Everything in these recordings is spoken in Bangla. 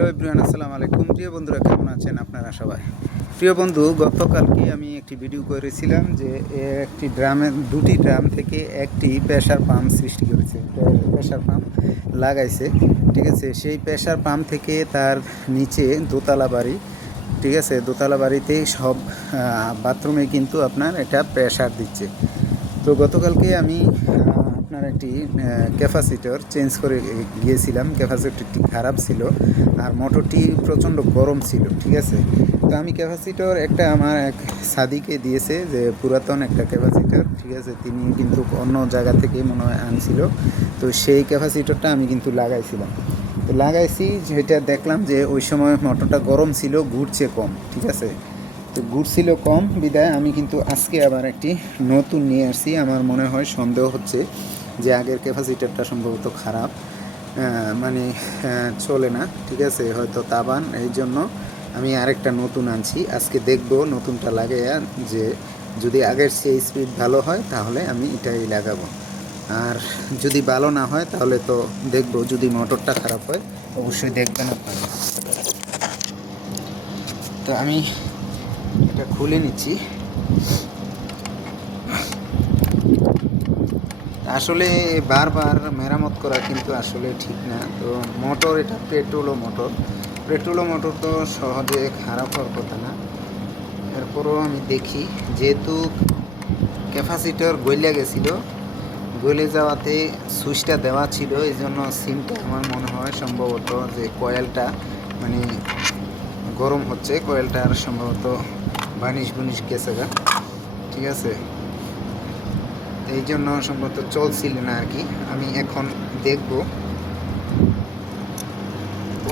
হ্যালো এভরিওয়ান, আসসালামু আলাইকুম। প্রিয় বন্ধুরা, কেমন আছেন আপনারা সবাই? প্রিয় বন্ধু, গতকালকে আমি একটি ভিডিও করেছিলাম যে একটি দুটি ড্রাম থেকে একটি প্রেশার পাম্প সৃষ্টি করেছে, প্রেশার পাম্প লাগাইছে। ঠিক আছে, সেই প্রেশার পাম্প থেকে তার নিচে দোতলা বাড়ি, ঠিক আছে, দোতলা বাড়িতে সব বাথরুমে কিন্তু আপনার এটা প্রেশার দিচ্ছে। তো গতকালকে আমি আপনার একটি ক্যাপাসিটর চেঞ্জ করে গিয়েছিলাম। ক্যাপাসিটরটি খারাপ ছিল আর মোটরটি প্রচণ্ড গরম ছিল। ঠিক আছে, তো আমি ক্যাপাসিটর একটা আমার এক সাদিকে দিয়েছে, যে পুরাতন একটা ক্যাপাসিটর। ঠিক আছে, তিনি কিন্তু অন্য জায়গা থেকে মনে হয় আনছিল। তো সেই ক্যাপাসিটরটা আমি কিন্তু লাগাইছিলাম। তো লাগাইছি, যেটা দেখলাম যে ওই সময় মোটরটা গরম ছিল, ঘুরছে কম। ঠিক আছে, তো ঘুরছিল কম বিদায় আমি কিন্তু আজকে আবার একটি নতুন নিয়ে আসছি। আমার মনে হয়, সন্দেহ হচ্ছে যে আগের ক্যাপাসিটারটা সম্ভবত খারাপ, মানে চলে না। ঠিক আছে, হয়তো তাবান, এই জন্য আমি আরেকটা নতুন আনছি। আজকে দেখব নতুনটা লাগাইয়া, যে যদি আগের সেই স্পিড ভালো হয় তাহলে আমি এটাই লাগাবো, আর যদি ভালো না হয় তাহলে তো দেখব। যদি মোটরটা খারাপ হয় অবশ্যই দেখবেন আপনারা। তো আমি এটা খুলে নিচ্ছি। আসলে বারবার মেরামত করা কিন্তু আসলে ঠিক না। তো মোটর, এটা পেট্রোলো মোটর তো সহজে খারাপ হওয়ার কথা না। এরপরও আমি দেখি, যেহেতু ক্যাপাসিটর গলে গেছিলো, গলে যাওয়াতে সুইচটা দেওয়া ছিল, এই জন্য সিমটা আমার মনে হয় সম্ভবত যে কয়েলটা মানে গরম হচ্ছে, কয়েলটার সম্ভবত বানিশ গেছে গা। ঠিক আছে, এই জন্য সম্ভবত চলছিল না আর কি। আমি এখন দেখব।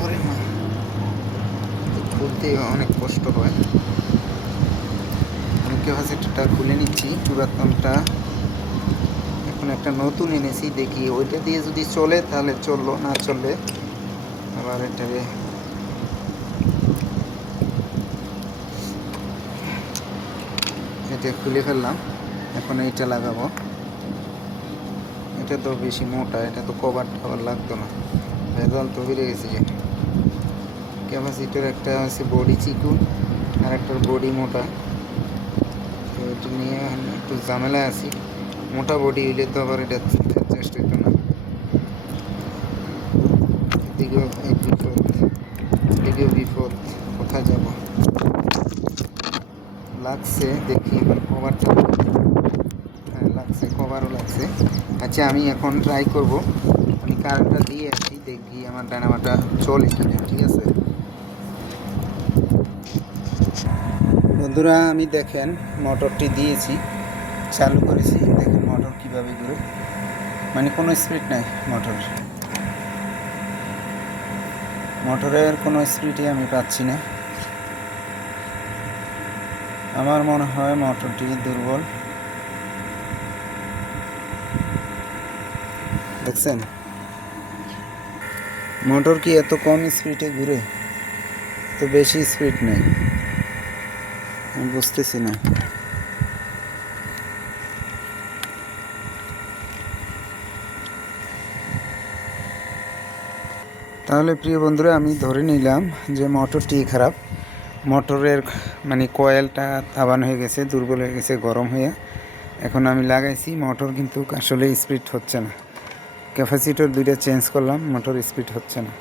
ওরে মা, খুলতে অনেক কষ্ট হয়। আমি ক্যাপাসিটরটা খুলে নিচ্ছি, পুরাতনটা। এখন একটা নতুন এনেছি, দেখি ওইটা দিয়ে যদি চলে তাহলে চললো, না চললে আবার এটাকে এটা খুলে ফেললাম। এখন এইটা লাগাবো। এটা তো বেশি মোটা, এটা তো কভার টাভার লাগতো না, ভেজাল তো বেড়ে গেছে। যে ক্যাপাসিটার একটা আছে বডি চিকুন আর একটার বডি মোটা, তো এটা নিয়ে একটু ঝামেলা আছি। মোটা বডি হইলে তো আবার এটা অ্যাডজাস্ট হইতো না। এদিকেও এক বিপদ, এদিকেও বিপদ, কোথায় যাব। লাগছে, দেখি এবার কভারটা। হ্যাঁ লাগছে, কভারও লাগছে। আচ্ছা, আমি এখন ট্রাই করব। আমি কারেন্টটা দিয়ে আসি, দেখি আমার ডায়নামাটা চলে কিনা। ঠিক আছে বন্ধুরা, আমি দেখেন মোটরটি দিয়েছি, চালু করেছি, দেখেন মোটর কীভাবে ঘুরে, মানে কোনো স্পিড নাই মোটরের কোনো স্পিডই আমি পাচ্ছি না। আমার মনে হয় মোটরটি দুর্বল। দেখছেন মোটর কি এত কম স্পিডে ঘুরে? তো বেশি স্পিড নেই, আমি বুঝতেছি না। তাহলে প্রিয় বন্ধুরা, আমি ধরে নিলাম যে মোটরটি খারাপ। মোটরের মানে কয়েলটা তাবান হয়ে গেছে, দুর্বল হয়ে গেছে গরম হয়ে। এখন আমি লাগাইছি, মোটর কিন্তু আসলে স্পিড হচ্ছে না। ক্যাপাসিটর দুইটা চেঞ্জ করলাম, মোটর স্পিড হচ্ছে না।